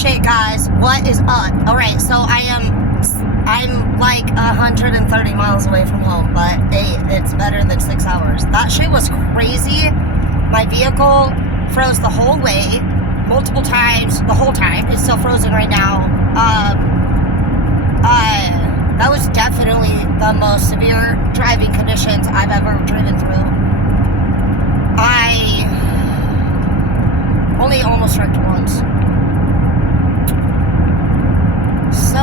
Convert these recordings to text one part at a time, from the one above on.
shit, guys. What is up? Alright, so I'm like 130 miles away from home, but hey, it's better than 6 hours. That shit was crazy. My vehicle froze the whole way, multiple times, the whole time. It's still frozen right now. That was definitely the most severe driving conditions I've ever driven through. I only almost wrecked once. So,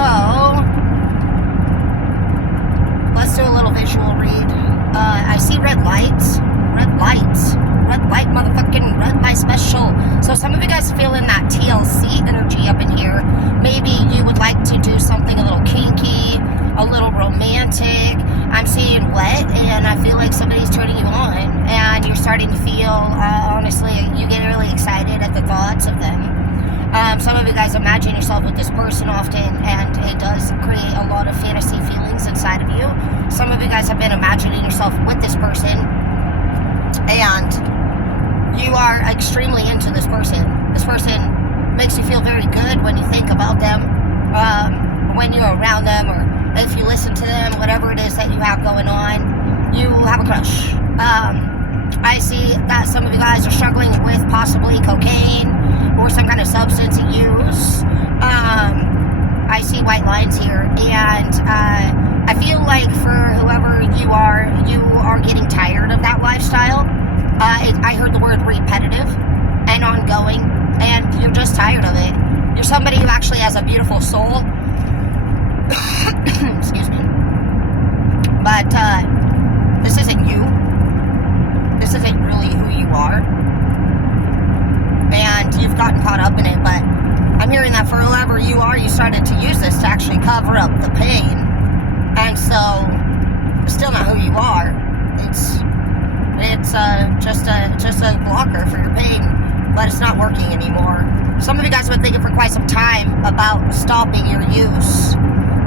let's do a little visual read. I see red lights. Red lights. Red light, motherfucking red light special. So some of you guys feeling that TLC energy up in here. Maybe you would like to do something a little kinky, a little romantic. I'm seeing wet, and I feel like somebody's turning you on, and you're starting to feel, honestly, you get really excited at the thoughts of them. Some of you guys imagine yourself with this person often, and it does create a lot of fantasy feelings inside of you. Some of you guys have been imagining yourself with this person, and you are extremely into this person. This person makes you feel very good when you think about them, when you're around them, or if you listen to them, whatever it is that you have going on, you have a crush. I see that some of you guys are struggling with possibly cocaine or some kind of substance use. I see white lines here, and I feel like for whoever you are getting tired of that lifestyle. I heard the word repetitive and ongoing, and you're just tired of it. You're somebody who actually has a beautiful soul. Excuse me. But this isn't you. This isn't really who you are. And you've gotten caught up in it, but I'm hearing that for whoever you are, you started to use this to actually cover up the pain. And so, it's still not who you are. It's just a blocker for your pain, but it's not working anymore. Some of you guys have been thinking for quite some time about stopping your use,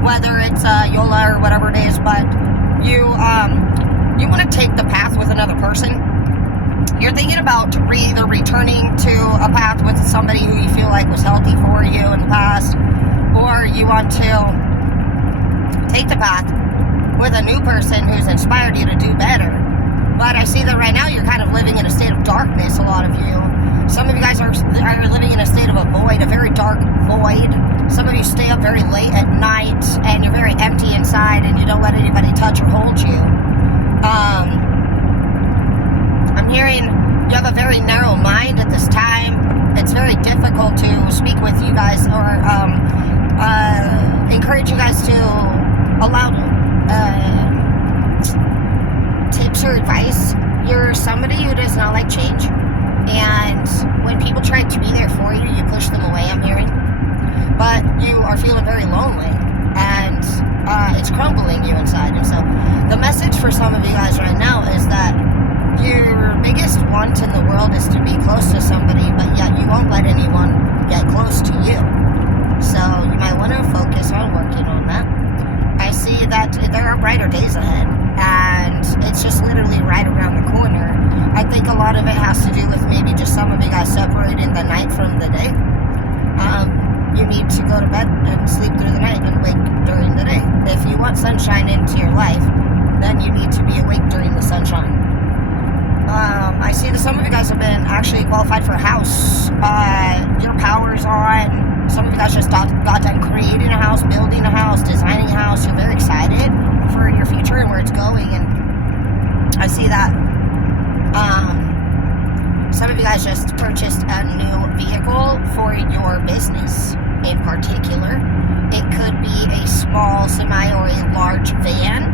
whether it's YOLA or whatever it is, but you want to take the path with another person. You're thinking about either returning to a path with somebody who you feel like was healthy for you in the past, or you want to take the path with a new person who's inspired you to do better. But I see that right now you're kind of living in a state of darkness, a lot of you. Some of you guys are living in a state of a void, a very dark void. Some of you stay up very late at night, and you're very empty inside, and you don't let anybody touch or hold you. I'm hearing you have a very narrow mind at this time. It's very difficult to speak with you guys or encourage you guys to allow tips or advice. You're somebody who does not like change, and when people try to be there for you, you push them away, I'm hearing. But you are feeling very lonely, and it's crumbling you inside. And so the message for some of you guys right now is that your biggest want in the world is to be close to somebody, but yet you won't let anyone get close to you. So you might want to focus on working on that. I see that there are brighter days ahead, and it's just literally right around the corner. I think a lot of it has to do with maybe just some of you guys separating the night from the day. You need to go to bed and sleep through the night and wake during the day. If you want sunshine into your life, then you need to be awake during the sunshine. I see that some of you guys have been actually qualified for a house. Your power's on. Some of you guys just got done creating a house, building a house, designing a house. You're very excited for your future and where it's going. And I see that some of you guys just purchased a new vehicle for your business in particular. It could be a small semi or a large van,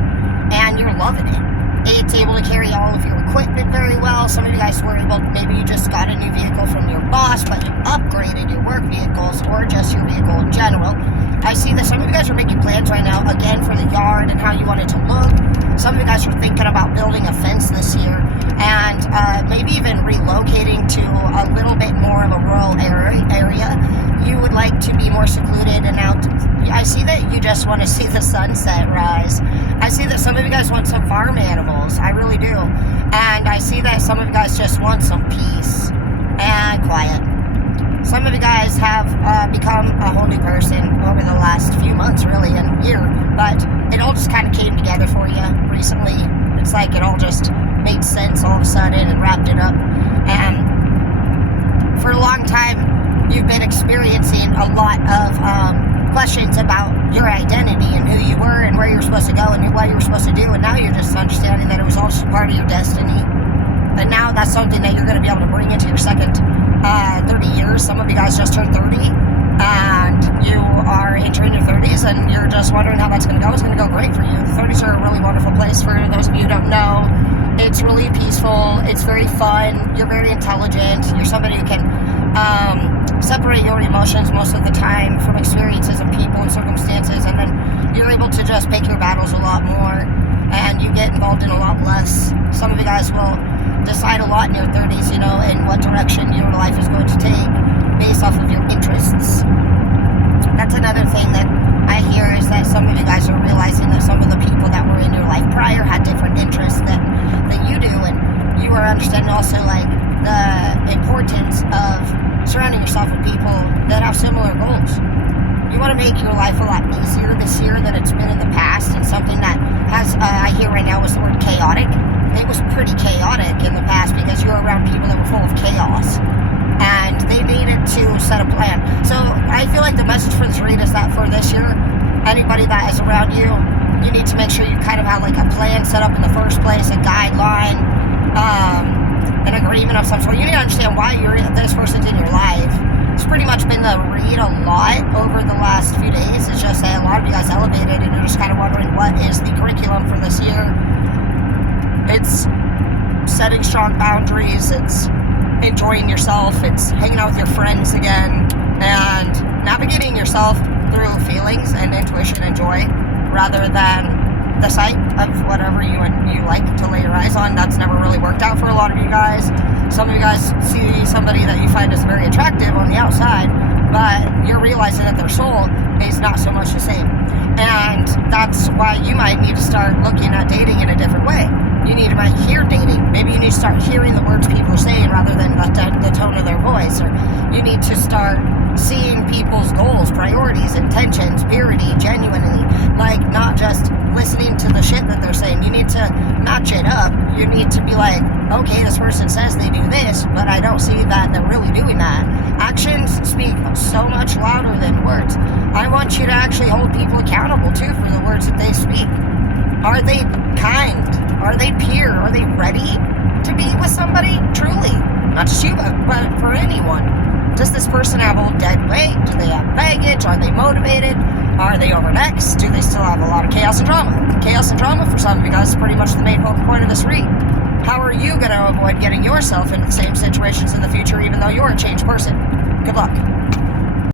and you're loving it. It's able to carry all of your equipment very well. Some of you guys worry about maybe you just got a new vehicle from your boss, but you upgraded your work vehicles or just your vehicle in general. I see that some of you guys are making plans right now, again, for the yard and how you want it to look. Some of you guys are thinking about building a fence this year, and maybe even relocating to a little bit more of a rural area. You would like to be more secluded and out. I see that you just want to see the sunset rise. I see that some of you guys want some farm animals. I really do. And I see that some of you guys just want some peace and quiet. Some of you guys have become a whole new person over the last few months, really, and year. But it all just kind of came together for you recently. It's like it all just made sense all of a sudden and wrapped it up. And for a long time, you've been experiencing a lot of questions about your identity and who you were and where you were supposed to go and what you were supposed to do. And now you're just understanding that it was all just part of your destiny. And now that's something that you're going to be able to bring into your second 30 years. Some of you guys just turned 30 and you are entering your 30s and you're just wondering how that's going to go. It's going to go great for you. The 30s are a really wonderful place. For those of you who don't know, it's really peaceful. It's very fun. You're very intelligent. You're somebody who can separate your emotions most of the time from experiences and people and circumstances, and then you're able to just pick your battles a lot more and you get involved in a lot less. Some of you guys will decide a lot in your 30s, you know, in what direction your life is going to take based off of your interests. That's another thing that I hear, is that some of you guys are realizing that some of the people that were in your life prior had different interests than you do, and you are understanding also like the importance of surrounding yourself with people that have similar goals. You want to make your life a lot easier this year than it's been in the past, and something that has, I hear right now, is the word chaotic. It was pretty chaotic in the past because you were around people that were full of chaos, and they needed to set a plan. So I feel like the message for this read is that for this year, anybody that is around you, you need to make sure you kind of have like a plan set up in the first place, a guideline, an agreement of some sort. You need to understand why this person's in your life. It's pretty much been the read a lot over the last few days. It's just that a lot of you guys elevated and you're just kind of wondering what is the curriculum for this year. It's setting strong boundaries. It's enjoying yourself. It's hanging out with your friends again and navigating yourself through feelings and intuition and joy rather than the sight of whatever you like to lay your eyes on. That's never really worked out for a lot of you guys. Some of you guys see somebody that you find is very attractive on the outside, but you're realizing that their soul is not so much the same. And that's why you might need to start looking at dating in a different way. You need to hear dating. Maybe you need to start hearing the words people are saying rather than the tone of their voice. Or you need to start seeing people's goals, priorities, intentions, purity, genuinely. Like, not just listening to the shit that they're saying. You need to match it up. You need to be like, okay, this person says they do this, but I don't see that they're really doing that. Actions speak so much louder than words. I want you to actually hold people accountable, too, for the words that they speak. Are they kind? Are they pure? Are they ready to be with somebody? Truly. Not just you, but for anyone. Does this person have old dead weight? Do they have baggage? Are they motivated? Are they over next? Do they still have a lot of chaos and drama? Chaos and drama for some of you guys is pretty much the main focal point of this read. How are you going to avoid getting yourself into the same situations in the future even though you're a changed person? Good luck.